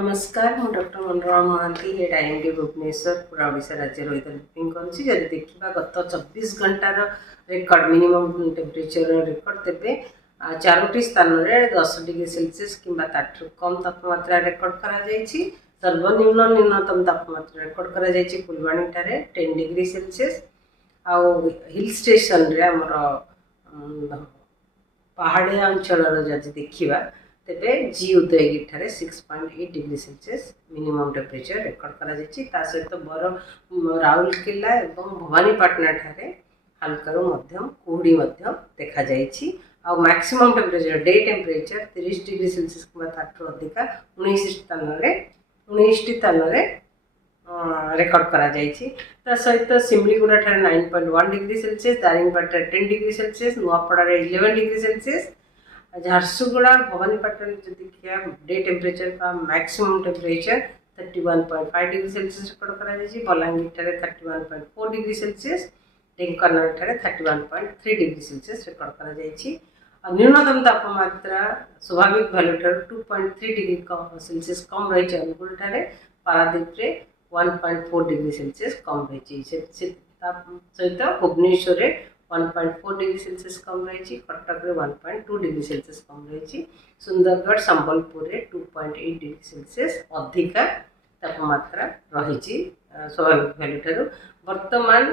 नमस्कार मु doctor Manorama Mohanty head IMD Bhubaneswar पूरा ओडिशा राज्य रही बुकिंग करुँची जदि देखा गत 24 घंटार रेकर्ड मिनिमम टेम्परेचर रेकर्ड तेबे 4टी स्थान में 10 डिग्री सेल्सियस किंबा ताठू कम तापमात्रा रेकर्ड करा जायछि। सर्वनिम्न न्यूनतम तापमात्रा रेकर्ड करा जायछि फुलवाणी ठारे 10 डिग्री सेल्सियस। आउ हिल स्टेशन रे हमर पहाड़िया अंचल जदि देखा तेबे जी उदयगिरी ठारे 6.8 degree Celsius minimum temperature record करा जायछि। ता सहित बर राउरकेला एवं भवानीपाटना ठारे हल्का मध्यम कुहुड़ी देखा जायछि। आ maximum temperature day temperature 30 degree Celsius किंबा ताठू अधिका 19 स्थान रेकर्ड करा जायछि। ता सहित सिमलीगुड़ा ठारे 9.1 डिग्री सेल्सियस, दारिंगबाड़ी ठारे 10 degree Celsius, Nuapada 11 degree Celsius, Jharsuguda Bhawanipatna जो देखिए डे टेम्परेचर का maximum temperature 31.5 degree Celsius record करा जायछि। बलांगीर ठारे 31.4 डिग्री सेल्सियस, ढेंकानाल ठारे 31.3 डिग्री सेल्सियस रेकर्ड करा जायछि। न्यूनतम तापमात्रा स्वाभाविक भैल्यू ठारे 2.3 डिग्री सेल्सियस कम रही अनुगुल ठारे, पारादीप रे 1.4 डिग्री सेल्सियस कम रही। सहित भुवनेश्वर 1.4 डिग्री सेल्सियस कम रही, कटक रे 1.2 डिग्री सेल्सियस कम रही, सुंदरगढ़ संबलपुर रे 2.8 डिग्री सेल्सियस अधिका तापमात्रा रही स्वाभाविक भैल्यू ठारू। वर्तमान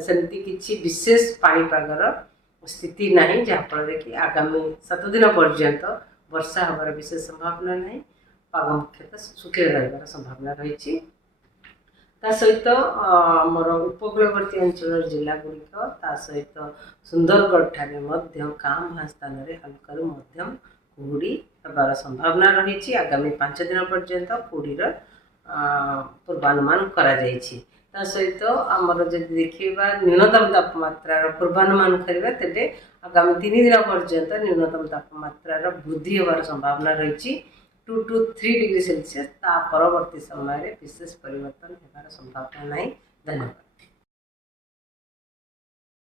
सेमती किछि विशेष पाणीपागर स्थिति नहीं जहाँफल कि आगामी 7 दिन पर्यंत वर्षा हबार विशेष संभावना नहीं। पाग मुख्यतः शुखल रही संभावना रही। सहित आमर उपकूलवर्ती अंचल जिला गुड़िक सहित सुंदरगढ़ ठारे कां स्थान में हल्का मध्यम कुहुड़ी हबार संभावना रही। आगामी 5 दिन पर्यंत कुहुड़ीर पूर्वानुमान करा जायछि। ता सहित आमर जदि देखा न्यूनतम तापमात्रा पूर्वानुमान करिबा तेबे आगामी 3 दिन पर्यंत न्यूनतम तापमात्रा वृद्धि होबार संभावना रही 2 to 3 डिग्री सेल्सियस। ता परवर्ती समय विशेष परिवर्तन होबार संभावना नहीं। धन्यवाद।